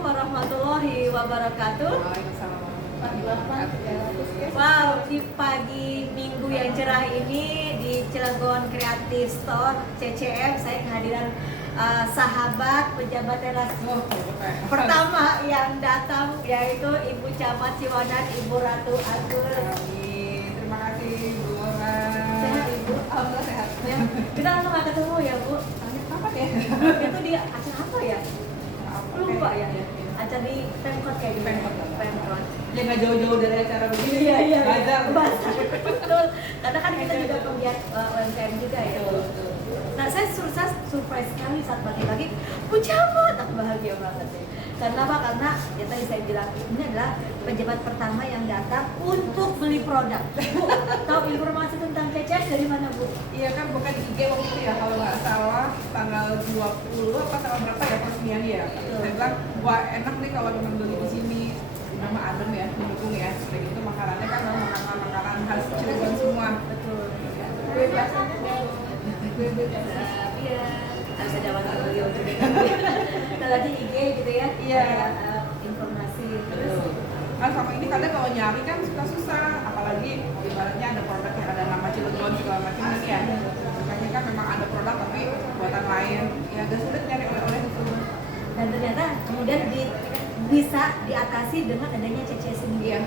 warahmatullahi wabarakatuh. Waalaikumsalam warahmatullahi wabarakatuh. Wow, di pagi Minggu yang cerah ini di Cilegon Creative Store CCM saya kehadiran sahabat pejabat teras pertama yang datang, yaitu Ibu Camat Ciwandan, Ibu Ratu Agus. Terima kasih Bu Laura. Sehat Ibu? Alhamdulillah sehat. Ya, kita lama nggak ketemu ya Bu. Apa ya? Itu di acara apa ya? Lupa ya. Acara di Pemkot kayak gitu. Pemkot. Ya nggak jauh-jauh dari acara begini. Iya. Bazar. Betul. Karena kan kita juga penggiat UMKM juga ya. Betul. Nah, saya surprise sekali saat pagi-pagi, Bu Camat, aku bahagia banget sih. Karena apa? Karena ya tadi saya bilang ini adalah pejabat pertama yang datang untuk beli produk. Bu, tahu informasi tentang CCS dari mana Bu? Iya kan bukan di IG waktu itu ya, kalau nggak salah tanggal 20 apa tanggal berapa ya peresmian ya. Saya bilang wah enak nih kalau memang beli di sini. Nama adem ya, mendukung ya. Udah gitu makanannya kan makanan khas Cilegon semua. Betul. Gue biasanya Iya. Harus ada waktu beliau juga. Kalau di IG gitu ya. Iya. Informasi. Terus Kan sama ini kadang kalau nyari kan susah, apalagi ibaratnya ada produk yang ada nama Cilegon segala macam ini ya. Makanya kan memang ada produk tapi buatan lain, ya agak sulit nyari oleh-oleh itu. dan ternyata kemudian bisa diatasi dengan adanya CCS ini. Iya.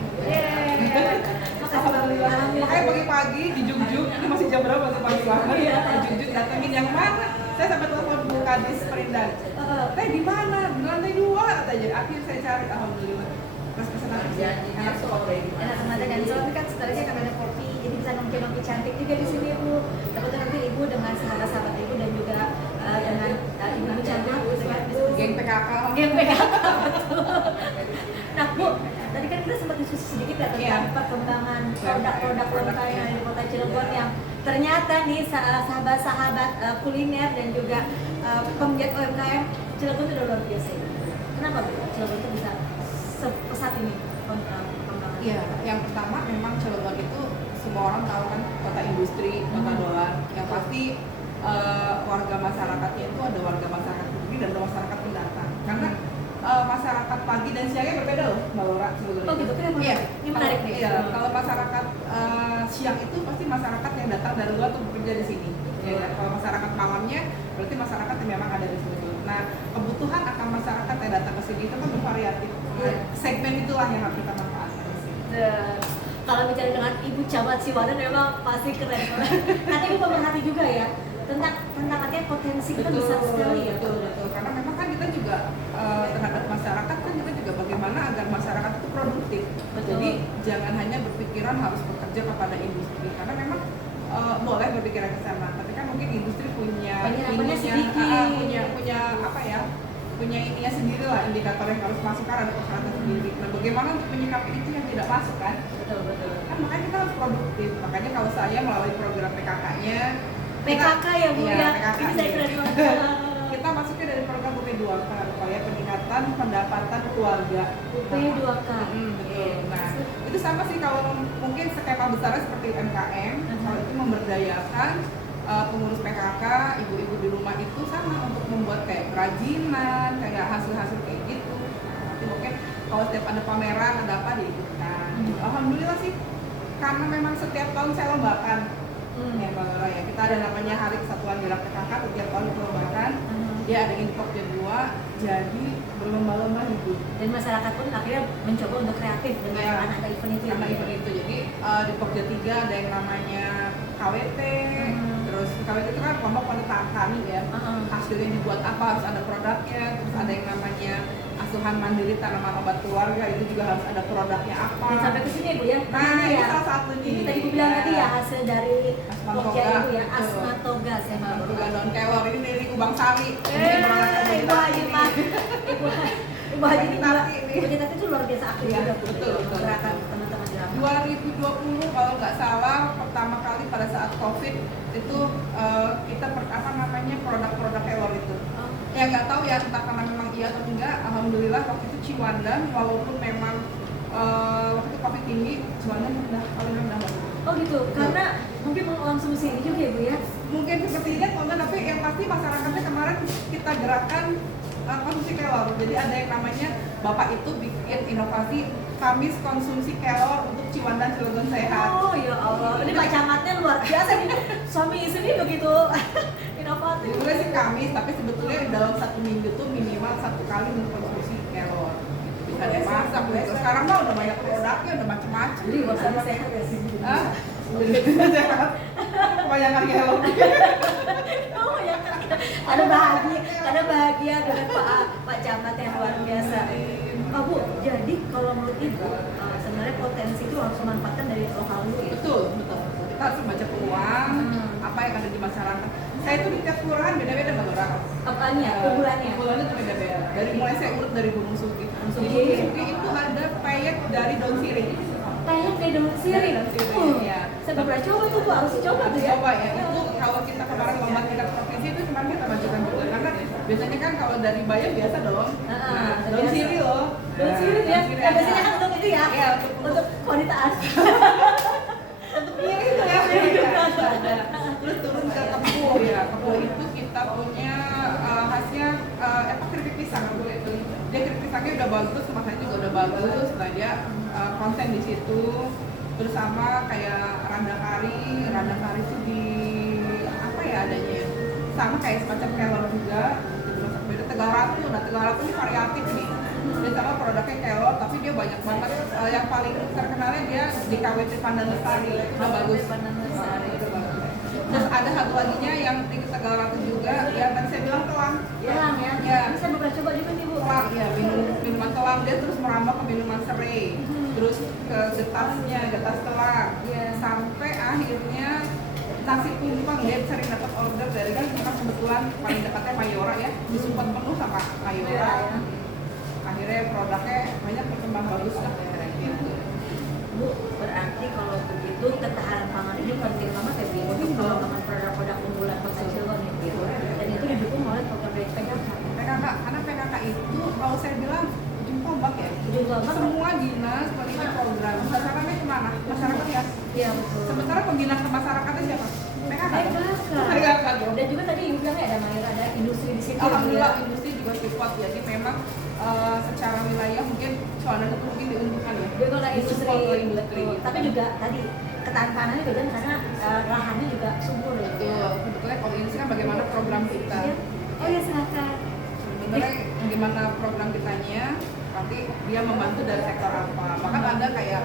Makasih Alhamdulillah. Makanya pagi-pagi di Jugjug, ini masih jam berapa tuh pagi banget? Iya. Di Jugjug datengin yang mana? Saya sampai telepon Bu Kadis Perindan. Teh di mana? Di lantai 2 katanya. Akhirnya saya cari, alhamdulillah. Terus pesanan enak sekali. Enak banget dan soalnya kan setelahnya kan ada kopi, jadi bisa nongki-nongki cantik juga di sini Bu. Takutnya nanti Ibu dengan sahabat-sahabat Ibu dan juga dengan Ibu Camat gitu kan. Geng PKK. Geng PKK, betul. Nah Bu, tadi kan kita sempat diskusi sedikit ya tentang perkembangan produk-produk UMKM di Kota Cilegon yang ternyata nih sahabat-sahabat kuliner dan juga penggiat UMKM Cilegon itu luar biasa. Kenapa Bu? Cilegon itu bisa sepesat ini perkembangan? Iya, yang pertama memang Cilegon itu semua orang tahu kan kota industri, kota dolar. Yang pasti warga masyarakatnya itu ada warga masyarakat negeri dan ada masyarakat pendatang. Karena masyarakat pagi dan siangnya berbeda loh, Mbak Laura. Oh gitu, kenapa? Iya, Ini menarik nih. Iya, kalau masyarakat siang itu pasti masyarakat yang datang dari luar untuk bekerja di sini. Ya, kalau masyarakat malamnya berarti masyarakat yang memang ada di sini. Nah, kebutuhan akan masyarakat yang datang ke sini itu kan bervariatif. Nah, segmen itulah yang harus kita manfaatkan di sini. Kalau bicara dengan Ibu Camat Ciwandan memang pasti keren. Nanti Ibu pemerhati juga ya tentang artinya potensi kita besar sekali ya. Betul. Karena memang kan kita juga terhadap masyarakat kan kita juga bagaimana agar masyarakat itu produktif. Betul. Jadi jangan hanya berpikiran harus bekerja kepada industri karena memang boleh berpikiran ke sana. Tapi kan mungkin industri punya punya apa ya? Punya ininya sendiri lah, indikator yang harus masuk kan ada persyaratan sendiri. Nah, bagaimana untuk menyikapi itu yang tidak masuk kan? Betul. Kan makanya kita harus produktif. Makanya kalau saya melalui program PKK-nya PKK ya Bu ya. PKK. Ini saya keren banget. Kita masuknya dari program UP2K, upaya peningkatan pendapatan keluarga. UP2K. Betul. Nah, itu sama sih kalau mungkin skema besarnya seperti UMKM, kalau itu memberdayakan pengurus PKK, ibu-ibu di rumah itu sama untuk membuat kayak kerajinan, kayak hasil-hasil kayak gitu. Nanti mungkin kalau setiap ada pameran, ada apa diikutkan. Alhamdulillah sih, karena memang setiap tahun saya lombakan. Ya Mbak Laura ya, kita ada namanya Hari Kesatuan Gerak PKK, setiap tahun dilombakan. Dia ada di Pokja 2, jadi berlomba-lomba hidup. Dan masyarakat pun akhirnya mencoba untuk kreatif dengan anak event itu. Karena event itu, jadi di Pokja 3 ada yang namanya KWT, terus KWT itu kan kelompok tani ya. Hasilnya dibuat apa, harus ada produknya, terus ada yang namanya asuhan mandiri tanaman obat keluarga, itu juga harus ada produknya apa. Dan sampai ke sini Bu ya. Nah, ini ini ya. salah satu nih. Ini tadi Bu bilang tadi ya hasil dari Pokja Ibu ya, Betul. Asmatoga saya mau. Bukan daun kelor, ini dari Kubang Sari. Ibu Haji Pak. Ibu Haji ini Tati nih. Ibu Tati itu luar biasa aktif Iya, juga. betul. Gerakan teman-teman di lapangan. 2020 kalau nggak salah pertama kali pada saat COVID itu kita produk-produk kelor itu. Ya nggak tahu ya entah karena memang iya atau enggak. Alhamdulillah waktu itu Ciwandan walaupun memang waktu itu COVID tinggi, Ciwandan udah paling rendah. Oh gitu, karena mungkin mengkonsumsi ini juga ya Bu ya. Mungkin seperti ini atau enggak, tapi yang pasti masyarakatnya kemarin kita gerakan konsumsi kelor. Jadi ada yang namanya Bapak itu bikin inovasi Kamis konsumsi kelor untuk Ciwandan Cilegon sehat. Oh ya Allah, ini Pak Camatnya luar biasa nih. Suami istri begitu inovatif. Sebenarnya sih Kamis, tapi sebetulnya dalam 1 minggu tuh minimal 1 kali mengkonsumsi kelor. Bisa dimasak gitu. Sekarang mah udah banyak produknya, udah macam-macam. Jadi masalah sehat ya sih. Hah? Jadi sehat. Kebanyakan kelor. Oh ya, ada bahagia dengan Pak Camat yang luar biasa. Pak Bu, jadi kalau menurut Ibu sebenarnya potensi itu harus dimanfaatkan dari lokal dulu ya? Betul. Kita harus membaca peluang, apa yang ada di masyarakat. Saya itu di tiap kelurahan beda-beda Mbak Lora. Apanya? Unggulannya? Unggulannya tuh beda-beda. Dari mulai saya urut dari Gunung Sugi. Di Sugi. Gunung Sugi itu ada peyek dari daun sirih. Kayak kayak daun sirih. Daun sirih, ya. Saya belum pernah coba tuh Bu, harus coba tuh ya. Coba ya, itu kalau kita kemarin lomba tingkat provinsi itu cuma kita majukan juga karena biasanya kan kalau dari Bayan biasa dong. Daun sirih loh. Daun sirih ya. Daun Nah, biasanya kan untuk itu ya. Iya, Untuk kualitas. untuk mie itu ya. Ada. Terus turun ke Kepu ya. Kepu itu kita punya khasnya keripik pisang. Dia keripik pisangnya udah bagus, kemasannya juga udah bagus. Nah dia konsen di situ. Terus sama kayak randa kari itu di apa ya adanya ya? Sama kayak semacam kelor juga. Beda Tegal Ratu. Nah Tegal Ratu ini variatif nih. Dia sama produknya kelor, tapi dia banyak banget. Yang paling terkenalnya dia di KWT Pandan Lestari. Itu bagus. Pandan Lestari. Itu bagus. Terus ada satu laginya yang di Tegal Ratu juga, yang tadi saya bilang telang. Telang ya. Ya. Ini saya belum coba juga nih Bu. Telang ya, minuman telang dia terus merambah ke minuman serai. Terus ke getas telang. Sampai akhirnya nasi tumpeng dia sering dapat order dari kan kebetulan paling dekatnya Mayora ya, disupport penuh sama Mayora. Akhirnya produknya banyak berkembang bagus lah gitu. Bu, berarti kalau begitu ketahanan pangan ini penting banget ya Bu untuk pengembangan produk-produk unggulan Kota Cilegon ya Bu. Dan itu didukung oleh program dari PKK. Karena PKK itu kalau saya bilang ujung tombak ya. Ujung tombak. Semua dinas memiliki program. Sasarannya kemana? Masyarakat ya. Iya betul. Sementara pembina ke masyarakatnya siapa? PKK. PKK dong. Dan juga tadi Ibu bilang ya ada Mayora, ada industri di situ. Alhamdulillah industri juga support ya. Jadi memang secara wilayah mungkin Ciwandan itu mungkin diuntungkan ya. Dia kalau industri, industri. Tapi juga tadi ketahanan pangannya juga karena lahannya juga subur ya. Betul. Sebetulnya kalau ini kan bagaimana program kita. Oh ya silakan. Sebenarnya gimana program kitanya, nanti dia membantu dari sektor apa. Bahkan ada kayak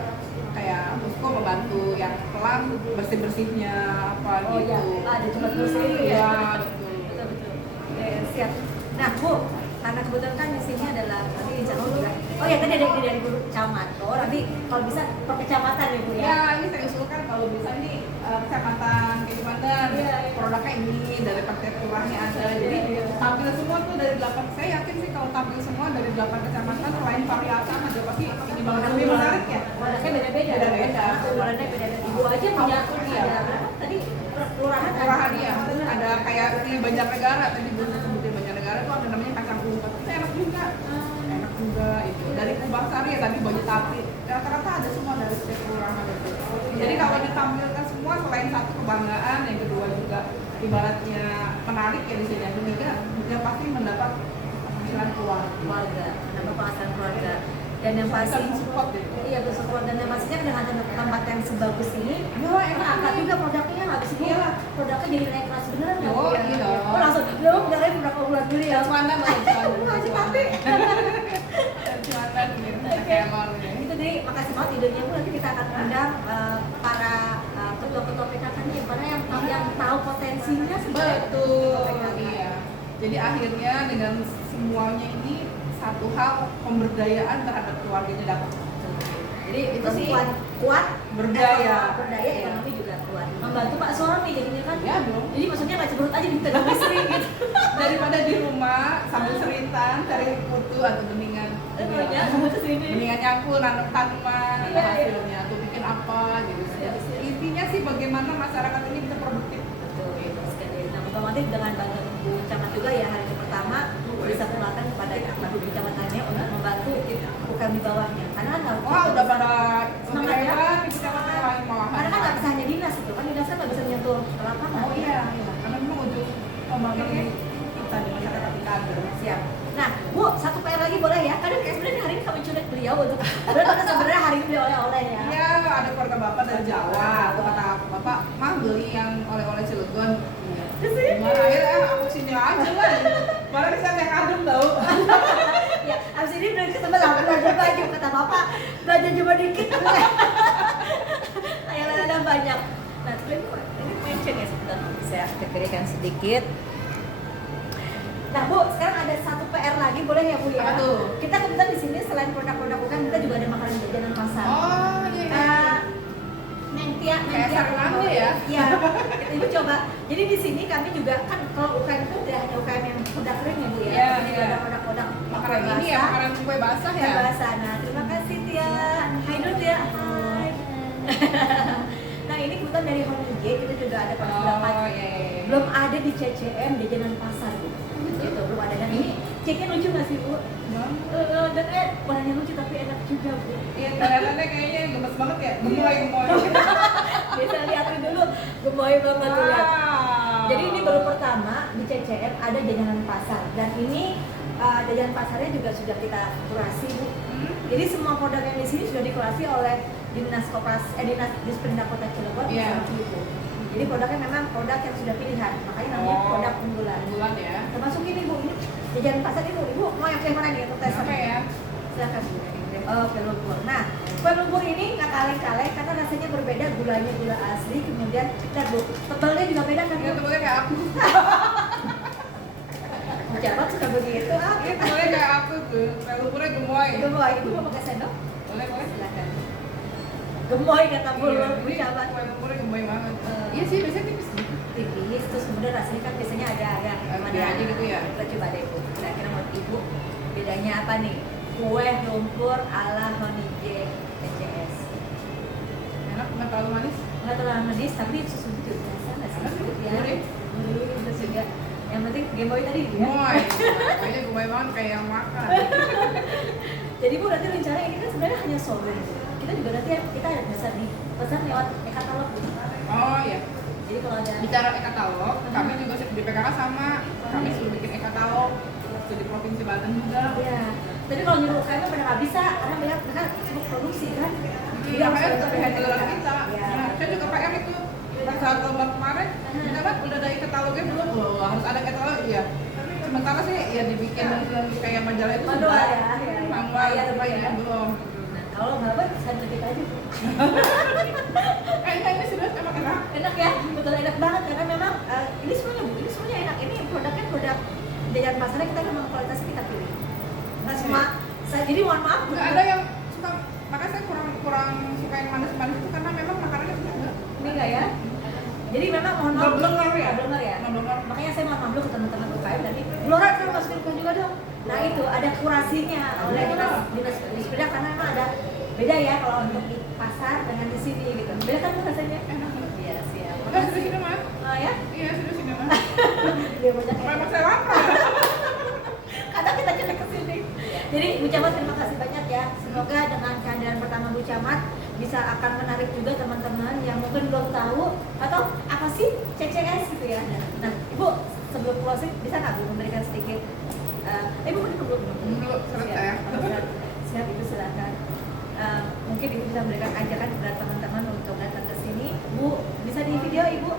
Pusko membantu yang pelang bersih-bersihnya apa Oh gitu. iya, ada tempat bersih itu ya. Iya, Betul. Ya, siap. Nah Bu, karena kebetulan kan di sini adalah nanti insya Allah juga. Oh ya tadi ada ide dari Guru Camat. Oh nanti kalau bisa per kecamatan ya Bu ya. Ya, ini saya usulkan kalau bisa ini kecamatan Ciwandan, Iya. produknya ini dari partai kelurahannya ada. Jadi tampil semua tuh dari 8. Saya yakin sih kalau tampil semua dari 8 kecamatan selain variasan ada pasti ini banget lebih menarik ya. Produknya beda-beda. Beda-beda. Unggulannya beda-beda. Ibu aja punya Iya. ada berapa tadi kelurahan Kelurahan ya, ada kayak di Banjarnegara tadi belum sebutin Banjarnegara tuh ada namanya kacang ungkep. Itu enak juga. Enak juga itu. Dari Kubangsari ya tadi Banyu Tapi. Rata-rata ada semua dari setiap kelurahan itu. Jadi kalau ditampilkan semua selain satu kebanggaan, yang kedua juga ibaratnya menarik ya di sini. Yang ketiga dia pasti mendapat penghasilan keluarga, menambah penghasilan keluarga. Dan yang pasti support itu. Iya bersupport dan yang pastinya dengan tempat yang sebagus ini, Ya, enak angkat juga produknya nggak bisa Iya. produknya jadi naik kelas beneran ya. Oh, Bu, ya? iya. Oh langsung, lo udah kayak produk unggulan dulu ya. Ciwandan lah, Masih mati. Ciwandan gitu, Oke. kelor gitu. Itu jadi makasih banget idenya Bu. Nanti kita akan undang para ketua-ketua PKK nih, para yang tahu potensinya sebenarnya. Betul, PKK. iya. Jadi akhirnya dengan semuanya ini satu hal pemberdayaan terhadap keluarganya dapat. Jadi itu sih kuat Berdaya. berdaya ekonomi juga kuat. Membantu Pak suami jadinya kan. Ya dong. Jadi maksudnya nggak cemberut aja minta dong istri gitu. Daripada di rumah sambil seritan cari kutu atau mendingan Ya, sama ke sini. mendingan nyangkul nanam tanaman Iya, hasilnya atau bikin apa gitu. Jadi intinya sih bagaimana masyarakat ini bisa produktif. Betul itu sekali. Nah, otomatis dengan bantuan Bu Camat juga ya hari pertama bisa tularkan kepada ibu di kecamatannya untuk membantu UKM di bawahnya. Karena kan nggak Wah udah pada semangat ya. hebat di kecamatan lain malahan. Karena kan nggak bisa hanya dinas itu kan dinas kan nggak bisa menyentuh ke lapangan. Oh iya, karena memang ujung pembangunan kita di masyarakat di kader. Siap. Nah, kata bapak belanja cuma dikit. Tayangan ada banyak. Nah, ini mention ya sebentar, saya kekirikan sedikit. Nah Bu, sekarang ada satu PR lagi, boleh ya Bu ya? Apa tuh? Kita kebetulan di sini selain produk-produk bukan, kita juga ada makanan jajanan pasar. Oh iya. Nengtia Kayak sarang ya? Iya, Ibu coba. Jadi di sini kami juga kan kalau UKM itu tidak hanya UKM yang udah kering ya Bu ya, Iya, tapi juga iya. ada produk-produk Makanan ini ya, makanan kue basah ya. basah. Nah, terima kasih Tia. Hai dulu Tia. Hai. Nah ini kebetulan dari Home IG kita juga ada produk Oh iya. belum ada di CCM jajanan pasar Bu. Gitu, belum ada. Dan ini cake-nya lucu nggak sih Bu? Dan warnanya lucu tapi enak juga Bu. Iya, kelihatannya kayaknya gemes banget ya, gemoy. Bisa liatin dulu, gemoy banget tuh lihat. Jadi ini baru pertama di CCM ada jajanan pasar dan ini jajanan pasarnya juga sudah kita kurasi Bu. Jadi semua produk yang di sini sudah dikurasi oleh Dinas Disperindak Kota Cilegon Iya. bersama Ibu. Jadi produknya memang produk yang sudah pilihan, makanya namanya produk unggulan. Unggulan ya. Termasuk ini Bu, ini jajanan pasar ini Bu. Ibu mau yang mana nih untuk tes? Apa ya? Silakan Bu. Oh, kue lumpur. Nah, kue lumpur ini nggak kaleng-kaleng karena rasanya berbeda, gulanya gula asli, kemudian kita Bu, tebelnya juga beda kan? Iya, tebelnya kayak aku. Jabat suka begitu. Iya, tebelnya kayak aku tuh. Kayak lumpurnya gemoy. Gemoy, Ibu mau pakai sendok? Boleh. Silakan. Gemoy kata Bu, Iya, Bu ini Jabat. kue lumpurnya gemoy banget. Iya sih, biasanya tipis. Tipis, terus kemudian rasanya kan biasanya ada Lebih aja gitu ya. Kita coba deh Bu. Kira-kira menurut Ibu bedanya apa nih? Kue lumpur ala Honige TCS. Enak, nggak terlalu manis. Nggak terlalu manis, tapi susu itu biasa nggak sih? Enak sih, Ya, gurih. gurih, terus juga yang penting gemoy tadi ya. Gemoy. Kayaknya gemoy banget kayak yang makan. Jadi Bu nanti rencana ini kan sebenarnya hanya showroom. Kita juga nanti kita bisa di pesan lewat e-katalog. Oh iya. Jadi kalau ada Bicara e-katalog, kami juga di PKK sama. Kami sudah bikin e-katalog. Di Provinsi Banten juga. ya. Jadi kalau nyuruh UKM pada nggak bisa, karena mereka sibuk produksi kan. Jadi harus Makanya ada tetap handleran kita. Ya. Nah, saya juga PR itu. Pas saat lomba kemarin, kita kan udah ada e-katalognya belum? Loh, harus ada e-katalog, iya. Sementara sih ya dibikin kayak majalah itu Manual sudah. ya. Manual, Ya, tapi ya. ya belum. Nah, kalau nggak apa, saya kita aja. Kayaknya ini sudah emang enak. Enak ya, betul enak banget karena memang ini semuanya Bu, ini semuanya enak. Ini produknya produk jajanan pasarnya kita memang kualitasnya kita pilih. Nggak semua, jadi mohon maaf. Nggak ada yang suka, makanya saya kurang suka yang manis-manis itu karena memang makanannya enggak. Ini enggak ya? Jadi memang mohon maaf. Nggak blenger ya? Nggak blenger ya? Nggak blenger. Makanya saya mohon maaf dulu ke teman-teman UKM nanti. Gelora kan masukin ke juga dong. Nah itu ada kurasinya oleh dinas Disperindak karena memang ada beda ya kalau untuk di pasar dengan di sini gitu. Beda kan Bu rasanya? Enak. Iya siap. Udah sudah sini mas? Oh ya? Iya sudah sini mas. Dia banyak ya. Memang saya lapar. Kadang kita cek ke sini. Jadi Bu Camat terima kasih banyak ya. Semoga dengan kehadiran pertama Bu Camat bisa akan menarik juga teman-teman yang mungkin belum tahu atau apa sih CCS gitu ya. Nah, Ibu sebelum closing bisa nggak Bu memberikan sedikit? Ibu mungkin belum. Dulu selesai ya. Siap Ibu silakan. Mungkin Ibu bisa memberikan ajakan kepada teman-teman untuk datang ke sini. Bu bisa di video Ibu.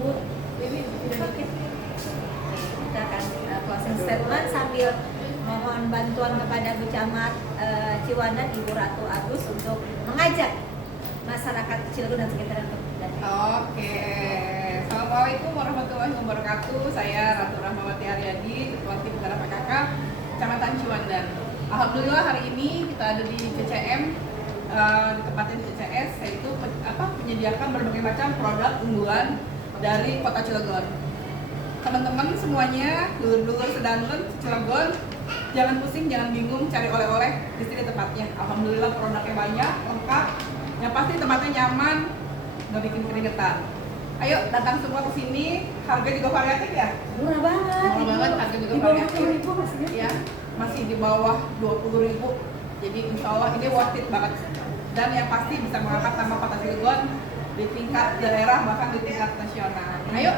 Bu, ini video dikit. Kita akan closing statement sambil mohon bantuan kepada Bu Camat Ciwandan Ibu Ratu Agus untuk mengajak masyarakat Cilegon dan sekitar untuk datang. Oke. Assalamualaikum warahmatullahi wabarakatuh. Saya Ratu Rahmawati Haryadi, Ketua Tim Penggerak PKK Kecamatan Ciwandan. Alhamdulillah hari ini kita ada di CCM, ditempatnya di CCS, yaitu menyediakan berbagai macam produk unggulan dari Kota Cilegon. Teman-teman semuanya, dulur-dulur sedanten Cilegon, jangan pusing, jangan bingung cari oleh-oleh, di sini tempatnya. Alhamdulillah produknya banyak, lengkap. Yang pasti tempatnya nyaman, nggak bikin keringetan. Ayo datang semua ke sini, harga juga variatif ya. Murah banget. Murah banget, harga juga di bawah variatif. 10.000 masih Ya, masih di bawah 20.000. Jadi insya Allah ini worth it banget. Dan yang pasti bisa mengangkat nama Kota Cilegon di tingkat daerah bahkan di tingkat nasional. Ayo,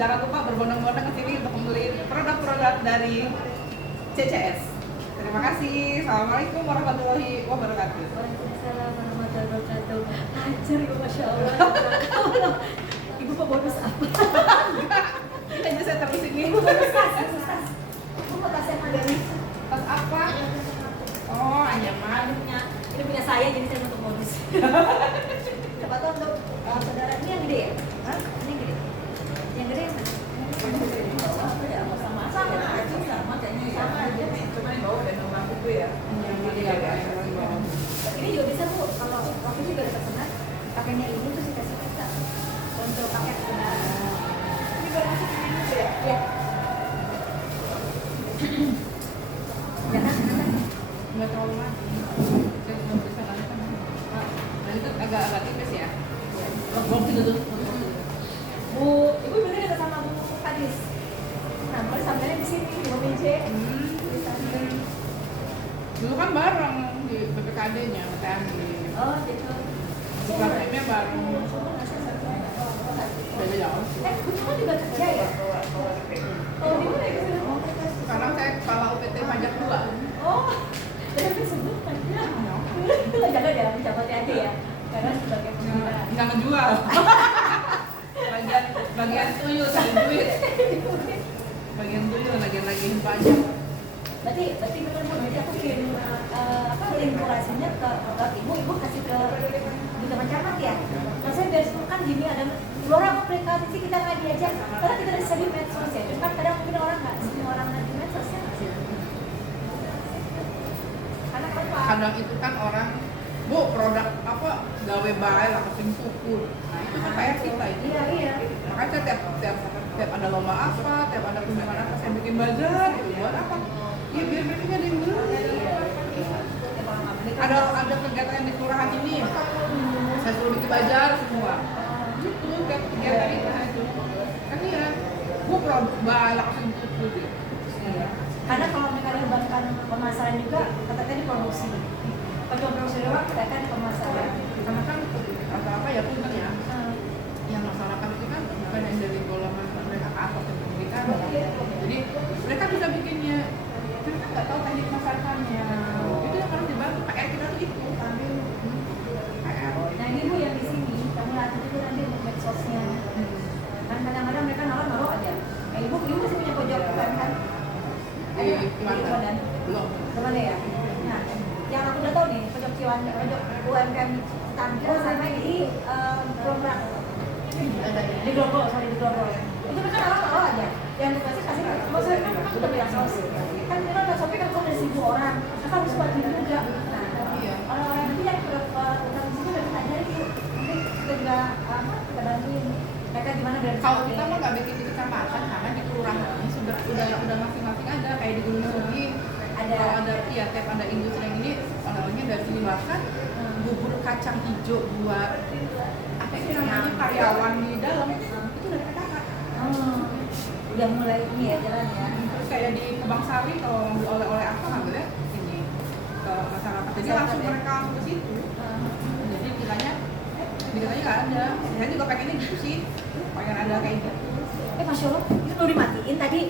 jangan lupa berbondong-bondong ke sini untuk membeli produk-produk dari CCS. Terima kasih. Assalamualaikum warahmatullahi wabarakatuh. Waalaikumsalam warahmatullahi wabarakatuh. Lancar Ibu, Masya Allah. Ibu mau bonus apa? Ini aja saya terus ini. Ibu bonus tas. Ibu mau tas yang ada nih. Tas apa? Oh, anyaman. Siapa tahu untuk saudara ini yang gede ya? Hah? Ini yang gede? Yang gede yang mana? Sama kayaknya ya. Sama aja nih, cuma yang bawah dan nomor itu ya. Yang gede ya. Ini juga bisa Bu, kalau waktu juga ada pesanan pakainya ini terus dikasih pizza untuk paket saudara. Ini baru masuk ini juga ya? Iya. Jangan. Nggak terlalu mati. Saya cuma bisa kan. Nah itu agak tipis ya. Bok gitu tuh. Bu, Ibu bener dekat sama Bu Kadis. Nah, boleh sampainya di sini di mobil J. Dulu kan bareng di BPKD-nya, TMB. Oh, gitu. Setelah timnya bareng. Beda jauh. Bu Cuma juga kerja ya? Oh, di mana ya? Sekarang saya kepala UPT pajak 2. Oh, jadi disebut aja. Jangan ya, mencapai hati ya. Karena sebagai pengguna. Nggak ngejual. bagian tuyul cari duit. Bagian tuyul nagihin pajak. Berarti betul Bu, nanti aku kirim informasinya ke Ibu kasih ke Duta Camat ya. Nah, saya biar kan gini ada dua orang aplikasi sih kita nggak diajak karena kita bisa di medsos ya. Cuma kadang mungkin orang nggak semua orang nggak di medsos ya. Karena apa? Kadang itu kan orang, Bu, produk apa gawe bae lah kesing syukur. Nah itu kan PR kita itu. Iya. Makanya saya tiap ada lomba apa, tiap ada kunjungan apa, saya bikin bazar gitu. Buat apa? Ya biar mereka ada yang beli. Ada kegiatan yang di kelurahan ini, saya suruh bikin bazar semua. Gitu, tiap kegiatan itu. Kan iya, Bu, produk bae lah kesing syukur gitu. Karena kalau mereka dikembangkan pemasaran juga, katanya diproduksi. Kalau produksi doang, kita kan pemasaran. Karena kan rata-rata ya punten ya, yang masyarakat itu kan bukan yang dari golongan mereka ke atas yang pendidikan. Jadi mereka bisa bikinnya, mereka nggak tahu teknik masakannya. Itu yang harus dibantu. PR kita tuh itu. PR. Nah ini Bu yang di sini, kamu latih itu nanti untuk medsosnya. Kan kadang-kadang mereka naruh aja. Ibu masih punya pojok kan? Di mana? Belum. Kemana ya? Nah, yang aku udah tahu nih, pojok UMKM tampil sama di Grogol. Di Grogol. Itu kan naruh aja. Yang dikasih maksudnya kan udah bilang sos. Kan kita udah sampai kan dari 1.000 orang, kan harus buatin juga. Nah, orang-orang nanti yang di sini udah kita ajarin nanti kita juga kita bantuin. Mereka gimana biar Kalau kita mah nggak bikin di kecamatan, karena di kelurahan ini udah masing-masing ada. Kayak di Gunung Sugi, kalau ada tiap ada industri yang ini orangnya dari sini, bahkan bubur kacang hijau buat apa sih namanya karyawan di dalam itu dari kakak. Udah mulai ini ya jalan ya. Terus kayak di Kebang Sari kalau ngambil oleh-oleh apa ngambilnya ini ke masyarakat, jadi langsung mereka ke situ. Jadi kiranya nggak ada. Saya juga pengennya gitu sih, pengen ada kayak gitu. Masya Allah, itu belum dimatiin tadi.